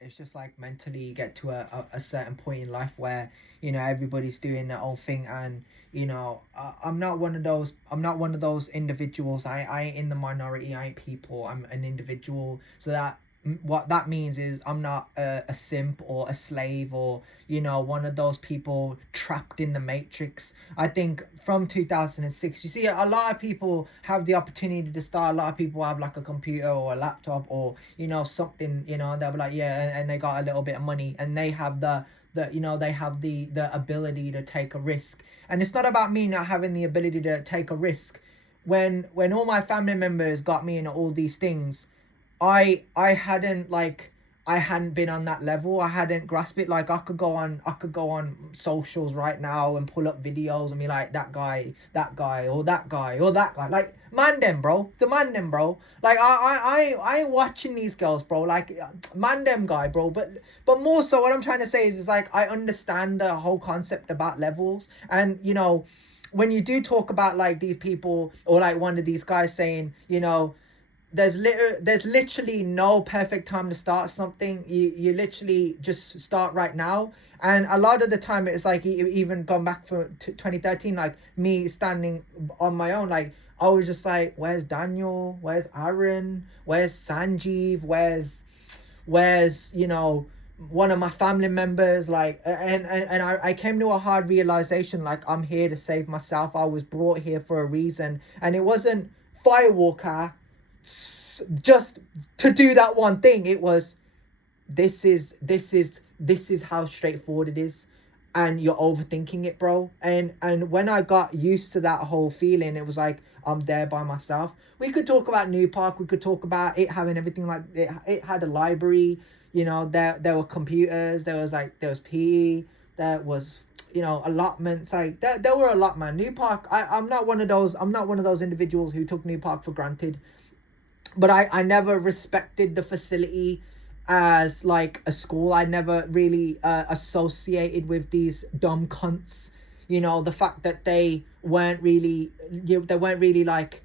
it's just like mentally you get to a certain point in life where everybody's doing their own thing. And I'm not one of those. I'm not one of those individuals. I ain't in the minority. I ain't people. I'm an individual. So that what that means is I'm not a simp or a slave, or one of those people trapped in the matrix. I think from 2006, you see a lot of people have the opportunity to start. A lot of people have like a computer or a laptop, or something. They'll be like, yeah, and they got a little bit of money, and they have they have the ability to take a risk. And it's not about me not having the ability to take a risk. When all my family members got me into all these things, I hadn't I hadn't been on that level. I hadn't grasped it. Like I could go on socials right now and pull up videos and be like, that guy, or that guy, or that guy. Like, man them, bro. The man them, bro. Like I ain't watching these girls, bro. Like, man them guy, bro. But more so what I'm trying to say is like I understand the whole concept about levels. And when you do talk about like these people, or like one of these guys saying, there's literally no perfect time to start something. You literally just start right now. And a lot of the time it's like, even gone back to 2013, like me standing on my own, like I was just like, where's Daniel, where's Aaron, where's Sanjeev, where's one of my family members, like, and I came to a hard realization, like, I'm here to save myself. I was brought here for a reason, and it wasn't Firewalker just to do that one thing. It was, this is how straightforward it is, and you're overthinking it, bro. And when I got used to that whole feeling, it was like, I'm there by myself. We could talk about New Park. We could talk about it having everything. Like, it had a library. There were computers. There was PE. There was allotments. Like, there were a lot, man. New Park, I'm not one of those individuals who took New Park for granted. But I never respected the facility as like a school. I never really associated with these dumb cunts. The fact that they weren't really like,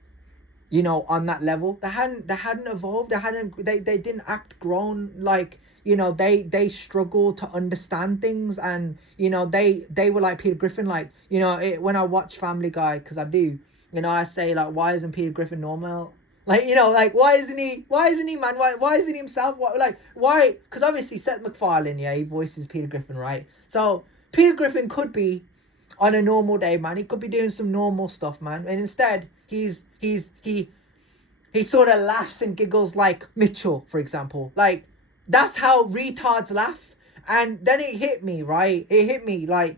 on that level. They hadn't evolved. They didn't act grown. Like, they struggle to understand things. And they were like Peter Griffin. Like, when I watch Family Guy, because I do, I say, like, why isn't Peter Griffin normal? Like, like, why isn't he, man? Why isn't he himself? Why? Because obviously Seth MacFarlane, yeah, he voices Peter Griffin, right? So Peter Griffin could be on a normal day, man. He could be doing some normal stuff, man. And instead, he sort of laughs and giggles like Mitchell, for example. Like, that's how retards laugh. And then it hit me, right? It hit me, like,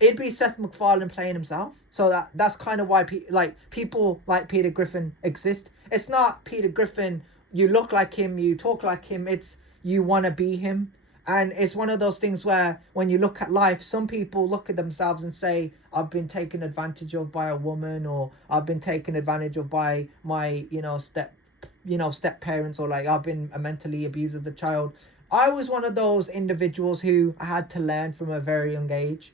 it'd be Seth MacFarlane playing himself. So that's kind of why people like Peter Griffin exist. It's not Peter Griffin, you look like him, you talk like him. It's you want to be him. And it's one of those things where when you look at life, some people look at themselves and say, I've been taken advantage of by a woman, or I've been taken advantage of by my step parents, or like I've been mentally abused as a child. I was one of those individuals who I had to learn from a very young age.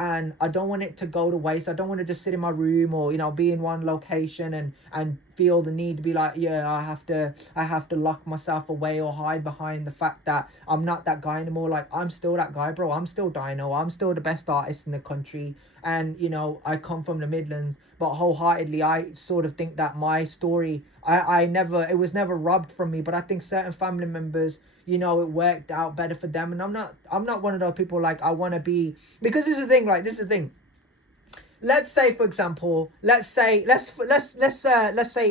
And I don't want it to go to waste. I don't want to just sit in my room, or be in one location and feel the need to be like, yeah, I have to lock myself away or hide behind the fact that I'm not that guy anymore. Like, I'm still that guy, bro. I'm still Dino. I'm still the best artist in the country. And I come from the Midlands, but wholeheartedly I sort of think that my story, it was never robbed from me. But I think certain family members, it worked out better for them. And I'm not one of those people, like, I want to be, because this is the thing. Let's say, for example, let's say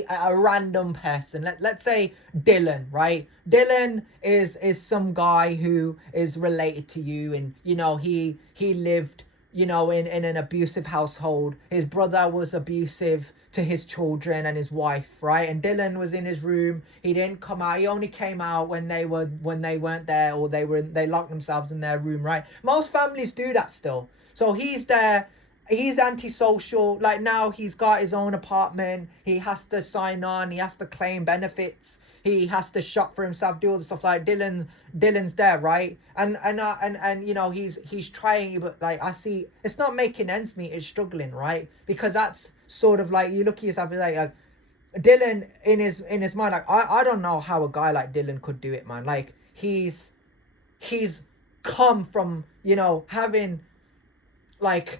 a random person. Let's say Dylan, right? Dylan is some guy who is related to you, and he lived in an abusive household. His brother was abusive to his children and his wife, right? And Dylan was in his room. He didn't come out. He only came out when they weren't there, or they locked themselves in their room, right? Most families do that still. So he's there. He's antisocial. Like, now he's got his own apartment. He has to sign on. He has to claim benefits. He has to shop for himself, do all the stuff. Like, Dylan's there, right? And he's trying, but like, I see it's not making ends meet. It's struggling, right? Because that's sort of like, you look at yourself and like Dylan in his mind, like I don't know how a guy like Dylan could do it, man. Like he's come from, you know, having like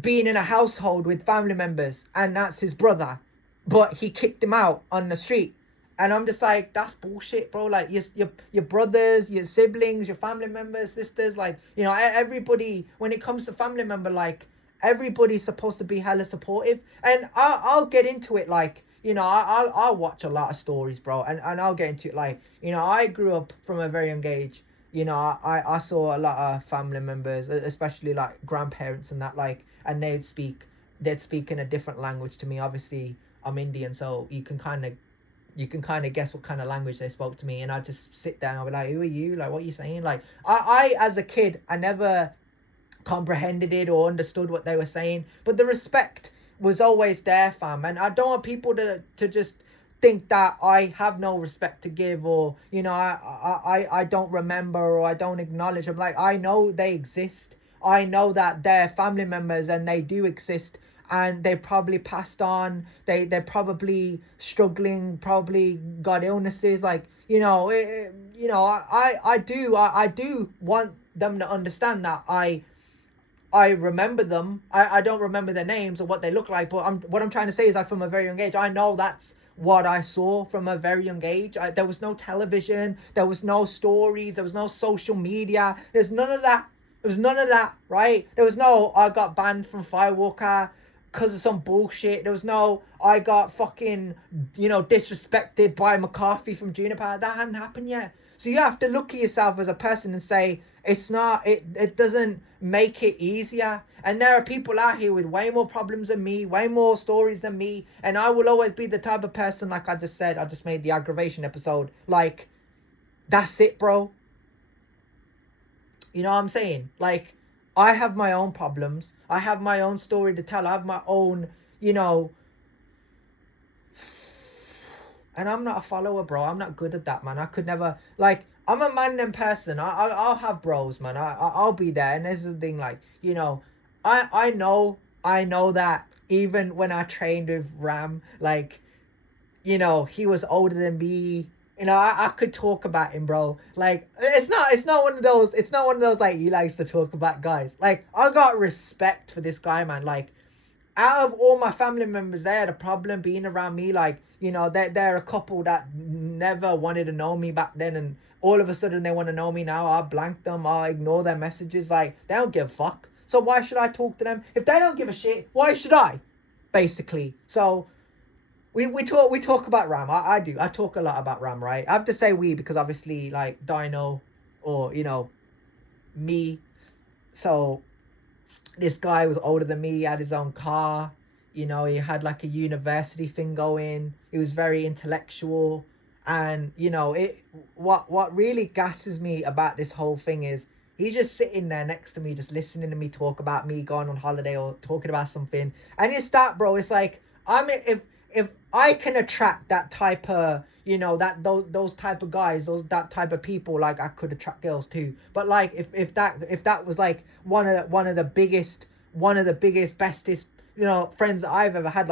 being in a household with family members, and that's his brother, but he kicked him out on the street. And I'm just like, that's bullshit, bro. Like your brothers, your siblings, your family members, sisters, like, you know, everybody, when it comes to family member, like everybody's supposed to be hella supportive. And I'll get into it, like, you know, I'll watch a lot of stories, bro, and I'll get into it. Like, you know, I grew up from a very young age, you know, I saw a lot of family members, especially like grandparents and that, like, and they'd speak in a different language to me. Obviously I'm Indian, so you can kind of guess what kind of language they spoke to me, and I just sit down, I'll be like, who are you, like, what are you saying? Like, I as a kid, I never comprehended it or understood what they were saying, but the respect was always there, fam. And I don't want people to just think that I have no respect to give, or, you know, I don't remember, or I don't acknowledge them. Like, I know they exist. I know that they're family members and they do exist, and they probably passed on. They're probably struggling, probably got illnesses. Like, you know, you know, I do want them to understand that I remember them. I don't remember their names or what they look like, but what I'm trying to say is, like, from a very young age, I know that's what I saw from a very young age. There was no television, there was no stories, there was no social media, there's none of that. There was none of that, right? There was no, I got banned from Firewalker because of some bullshit. There was no, I got fucking, you know, disrespected by McCarthy from Juniper. That hadn't happened yet. So you have to look at yourself as a person and say, it's not, it doesn't make it easier. And there are people out here with way more problems than me, way more stories than me, and I will always be the type of person, like I just said, I just made the aggravation episode, like, that's it, bro. You know what I'm saying? Like, I have my own problems, I have my own story to tell, I have my own, you know, and I'm not a follower, bro. I'm not good at that, man. I could never, like, I'm a man and person. I'll have bros, man. I'll be there. And this is the thing, like, you know, I know that even when I trained with Ram, like, you know, he was older than me. You know, I could talk about him, bro. Like, it's not one of those, it's not one of those, like, he likes to talk about guys. Like, I got respect for this guy, man. Like, out of all my family members, they had a problem being around me. Like, you know, they're a couple that never wanted to know me back then, and all of a sudden they want to know me now. I blank them, I ignore their messages. Like, they don't give a fuck. So why should I talk to them? If they don't give a shit, why should I? Basically. So we talk about Ram. I do. I talk a lot about Ram, right? I have to say we because obviously, like, Dino, or, you know, me. So this guy was older than me, he had his own car, you know, he had like a university thing going, he was very intellectual. And, you know, it what really gasses me about this whole thing is he's just sitting there next to me, just listening to me talk about me going on holiday or talking about something. And it's that, bro, it's like, I mean, if I can attract that type of, you know, that those type of guys, that type of people, like, I could attract girls too. But like, if that was like one of the biggest, bestest, you know, friends that I've ever had, like,